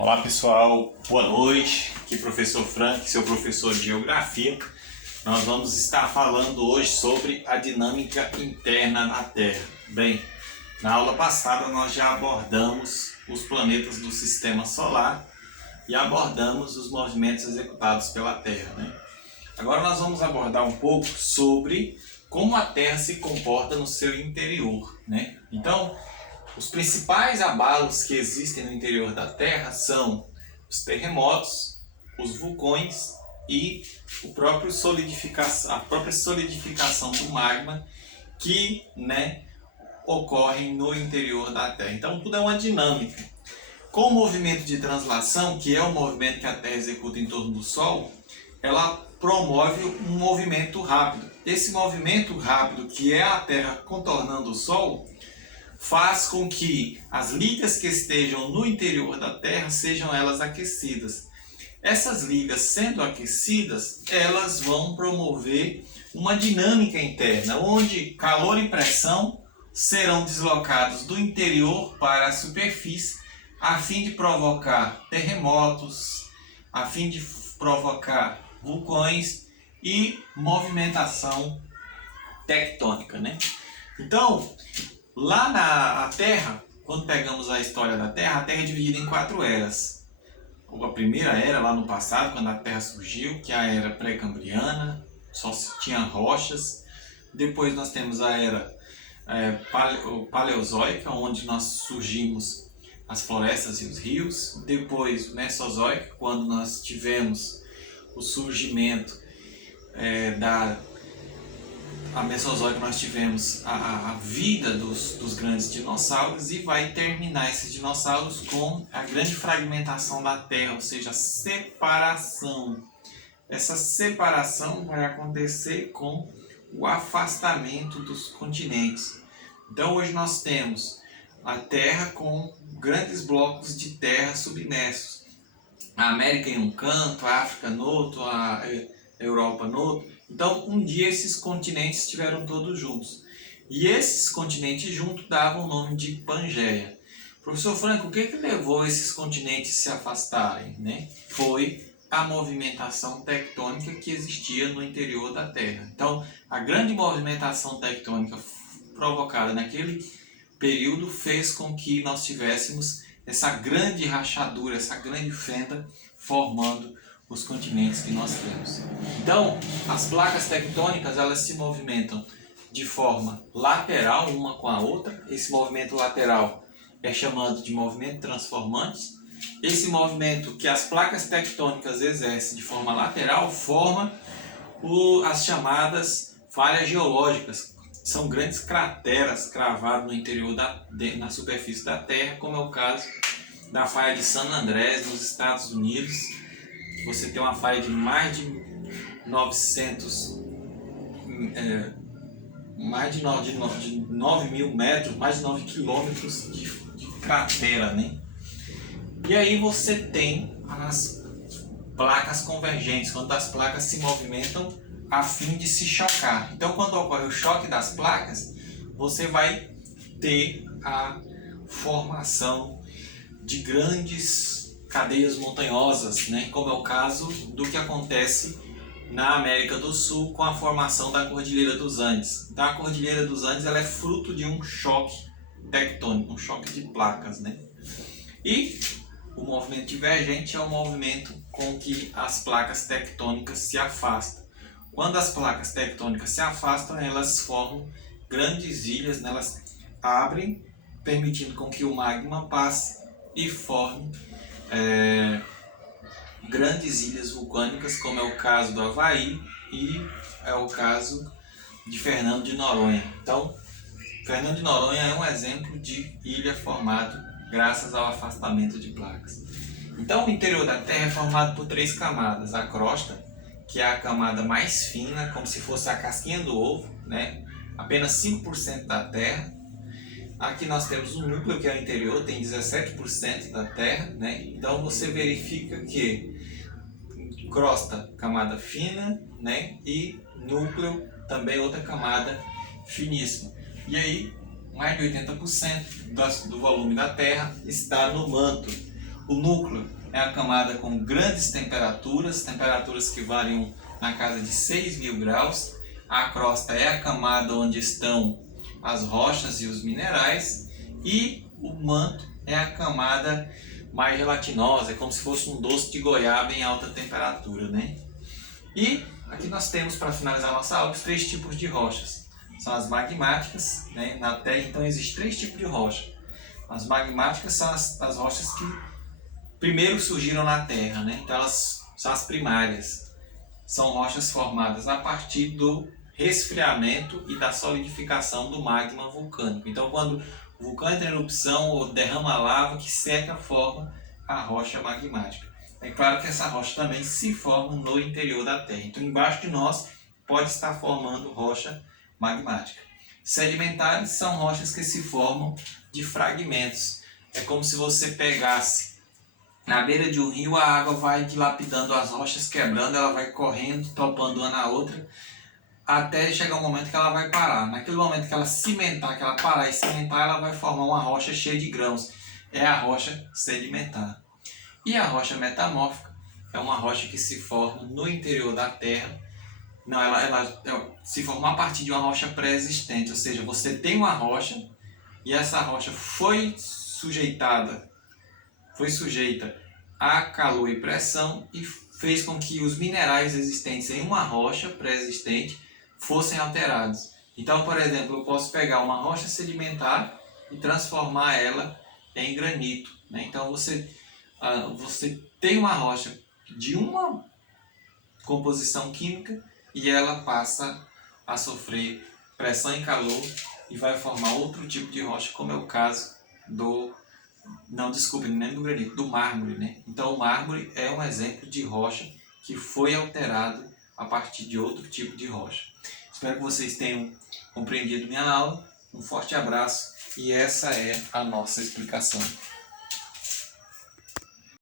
Olá pessoal, boa noite, aqui é o professor Frank, seu professor de Geografia. Nós vamos estar falando hoje sobre a dinâmica interna da Terra. Bem, na aula passada nós já abordamos os planetas do Sistema Solar e abordamos os movimentos executados pela Terra, né? Agora nós vamos abordar um pouco sobre como a Terra se comporta no seu interior, né? Então, os principais abalos que existem no interior da Terra são os terremotos, os vulcões e a própria solidificação do magma que, ocorrem no interior da Terra. Então tudo é uma dinâmica. Com o movimento de translação, que é o movimento que a Terra executa em torno do Sol, ela promove um movimento rápido. Esse movimento rápido, que é a Terra contornando o Sol, faz com que as ligas que estejam no interior da Terra sejam elas aquecidas. Essas ligas sendo aquecidas, elas vão promover uma dinâmica interna, onde calor e pressão serão deslocados do interior para a superfície, a fim de provocar terremotos, a fim de provocar vulcões e movimentação tectônica, né? Então, lá na Terra, quando pegamos a história da Terra, a Terra é dividida em 4 eras. A primeira era, lá no passado, quando a Terra surgiu, que é a era pré-cambriana, só se tinha rochas. Depois nós temos a era paleozoica, onde nós surgimos as florestas e os rios. Depois, mesozoica, quando nós tivemos o surgimento a Mesozoica, nós tivemos a vida dos grandes dinossauros, e vai terminar esses dinossauros com a grande fragmentação da Terra, ou seja, a separação. Essa separação vai acontecer com o afastamento dos continentes. Então hoje nós temos a Terra com grandes blocos de terra submersos. A América em um canto, a África no outro, a Europa no outro. Então, um dia esses continentes estiveram todos juntos. E esses continentes juntos davam o nome de Pangeia. Professor Franco, o que levou esses continentes a se afastarem, né? Foi a movimentação tectônica que existia no interior da Terra. Então, a grande movimentação tectônica provocada naquele período fez com que nós tivéssemos essa grande rachadura, essa grande fenda formando os continentes que nós temos. Então, as placas tectônicas, elas se movimentam de forma lateral uma com a outra. Esse movimento lateral é chamado de movimento transformante. Esse movimento que as placas tectônicas exercem de forma lateral forma as chamadas falhas geológicas. São grandes crateras cravadas no interior na superfície da Terra, como é o caso da falha de San Andrés, nos Estados Unidos. Você tem uma falha de mais de 9 mil metros, mais de 9 quilômetros de cratera, né? E aí você tem as placas convergentes, quando as placas se movimentam a fim de se chocar. Então, quando ocorre o choque das placas, você vai ter a formação de grandes cadeias montanhosas, né? Como é o caso do que acontece na América do Sul com a formação da Cordilheira dos Andes. Então, a Cordilheira dos Andes, ela é fruto de um choque tectônico, um choque de placas, né? E o movimento divergente é o movimento com que as placas tectônicas se afastam. Quando as placas tectônicas se afastam, elas formam grandes ilhas, né? Elas abrem, permitindo com que o magma passe e forme grandes ilhas vulcânicas, como é o caso do Havaí e é o caso de Fernando de Noronha. Então, Fernando de Noronha é um exemplo de ilha formado graças ao afastamento de placas. Então, o interior da Terra é formado por 3 camadas. A crosta, que é a camada mais fina, como se fosse a casquinha do ovo, né? Apenas 5% da Terra. Aqui nós temos o núcleo, que é o interior, tem 17% da Terra, né? Então você verifica que crosta, camada fina, né? E núcleo, também outra camada finíssima. E aí, mais de 80% do volume da Terra está no manto. O núcleo é a camada com grandes temperaturas, temperaturas que variam na casa de 6.000 graus. A crosta é a camada onde estão as rochas e os minerais. E o manto é a camada mais gelatinosa, é como se fosse um doce de goiaba em alta temperatura, né? E aqui nós temos, para finalizar nossa aula, os 3 tipos de rochas. São as magmáticas, né? Na Terra então existem 3 tipos de rocha. As magmáticas são as rochas que primeiro surgiram na Terra, né? Então elas são as primárias. São rochas formadas a partir do resfriamento e da solidificação do magma vulcânico. Então quando o vulcão entra em erupção ou derrama lava que seca, forma a rocha magmática. É claro que essa rocha também se forma no interior da Terra. Então embaixo de nós pode estar formando rocha magmática. Sedimentares são rochas que se formam de fragmentos. É como se você pegasse na beira de um rio, a água vai dilapidando as rochas, quebrando, ela vai correndo, topando uma na outra, até chegar um momento que ela vai parar. Naquele momento que ela cimentar, que ela parar e cimentar, ela vai formar uma rocha cheia de grãos. É a rocha sedimentar. E a rocha metamórfica é uma rocha que se forma no interior da Terra. Não, ela se forma a partir de uma rocha pré-existente, ou seja, você tem uma rocha e essa rocha foi sujeita a calor e pressão e fez com que os minerais existentes em uma rocha pré-existente fossem alterados. Então, por exemplo, eu posso pegar uma rocha sedimentar e transformar ela em granito, né? Então você tem uma rocha de uma composição química e ela passa a sofrer pressão e calor e vai formar outro tipo de rocha, como é o caso do mármore, né? Então o mármore é um exemplo de rocha que foi alterado a partir de outro tipo de rocha. Espero que vocês tenham compreendido minha aula. Um forte abraço e essa é a nossa explicação.